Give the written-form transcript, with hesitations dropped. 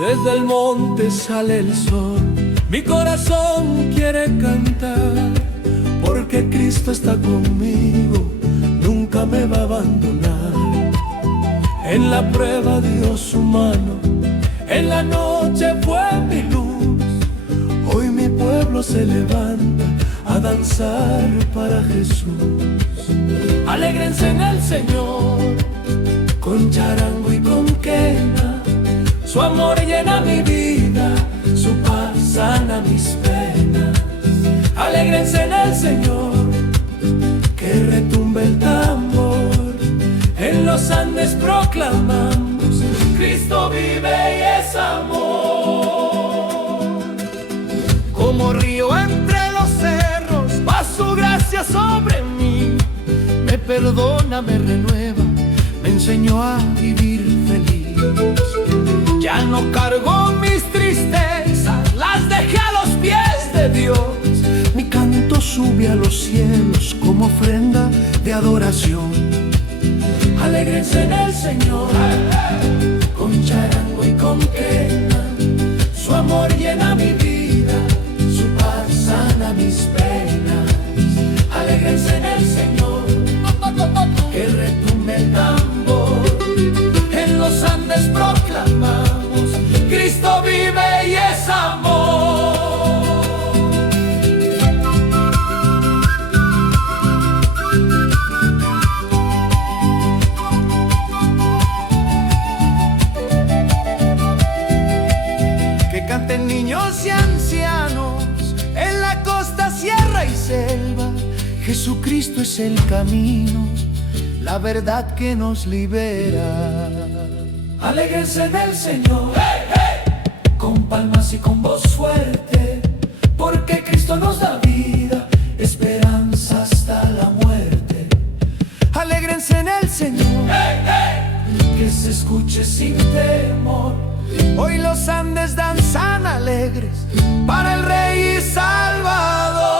Desde el monte sale el sol, mi corazón quiere cantar, porque Cristo está conmigo, nunca me va a abandonar. En la prueba dio su mano, en la noche fue mi luz. Hoy mi pueblo se levanta a danzar para Jesús. Alégrense en el Señor, con charango y con quena. Su amor llena mi vida, su paz sana mis penas. Alégrense en el Señor, que retumbe el tambor. En los Andes proclamamos, Cristo vive y es amor. Como río entre los cerros, va su gracia sobre mí. Me perdona, me renueva, me enseñó a vivir feliz. Ya no cargo mis tristezas, las dejé a los pies de Dios. Mi canto sube a los cielos como ofrenda de adoración. Alégrense en el Señor, con charango y con quena. Su amor llena mi vida, su paz sana mis penas. Alégrense en el Señor, que retumbe el tambor. En los Andes proclamamos, Cristo vive y es amor. Que canten niños y ancianos en la costa, sierra y selva. Jesucristo es el camino, la verdad que nos libera. Alégrense en el Señor, hey, hey, con palmas y con voz fuerte, porque Cristo nos da vida, esperanza hasta la muerte. Alégrense en el Señor, hey, hey, que se escuche sin temor. Hoy los Andes danzan alegres para el Rey y Salvador.